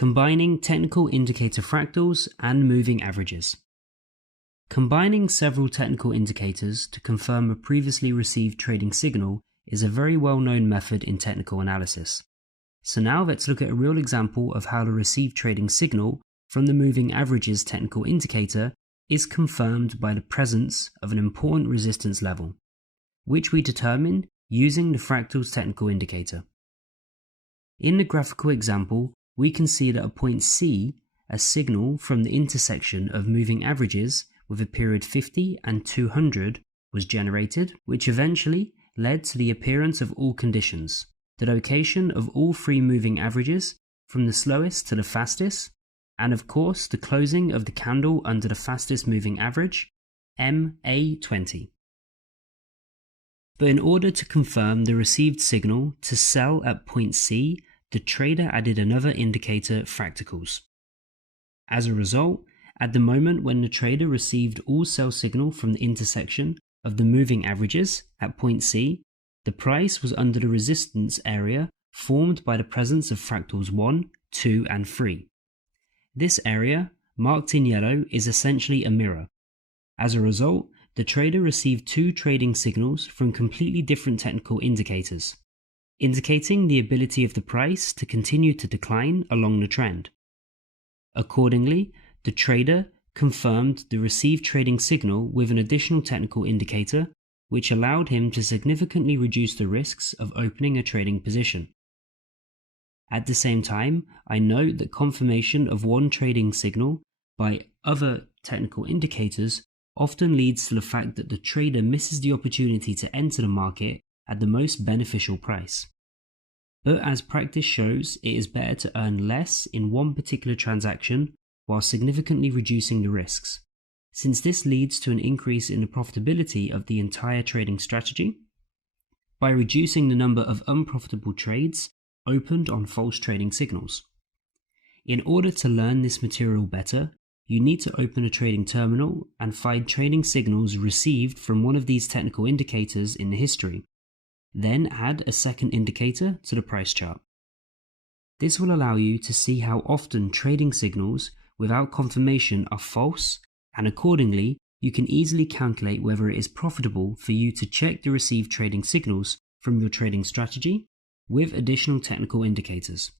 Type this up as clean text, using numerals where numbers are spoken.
Combining technical indicator fractals and moving averages. Combining several technical indicators to confirm a previously received trading signal is a very well-known method in technical analysis. So now let's look at a real example of how the received trading signal from the moving averages technical indicator is confirmed by the presence of an important resistance level, which we determine using the fractals technical indicator. In the graphical example, we can see that at point C, a signal from the intersection of moving averages with a period 50 and 200 was generated, which eventually led to the appearance of all conditions, the location of all three moving averages from the slowest to the fastest, and of course the closing of the candle under the fastest moving average, MA20. But in order to confirm the received signal to sell at point C, the trader added another indicator, fractals. As a result, at the moment when the trader received all sell signal from the intersection of the moving averages at point C, the price was under the resistance area formed by the presence of fractals 1, 2 and 3. This area, marked in yellow, is essentially a mirror. As a result, the trader received two trading signals from completely different technical indicators, indicating the ability of the price to continue to decline along the trend. Accordingly, the trader confirmed the received trading signal with an additional technical indicator, which allowed him to significantly reduce the risks of opening a trading position. At the same time, I note that confirmation of one trading signal by other technical indicators often leads to the fact that the trader misses the opportunity to enter the market at the most beneficial price. But as practice shows, it is better to earn less in one particular transaction while significantly reducing the risks, since this leads to an increase in the profitability of the entire trading strategy by reducing the number of unprofitable trades opened on false trading signals. In order to learn this material better, you need to open a trading terminal and find trading signals received from one of these technical indicators in the history. Then add a second indicator to the price chart. This will allow you to see how often trading signals without confirmation are false, and accordingly, you can easily calculate whether it is profitable for you to check the received trading signals from your trading strategy with additional technical indicators.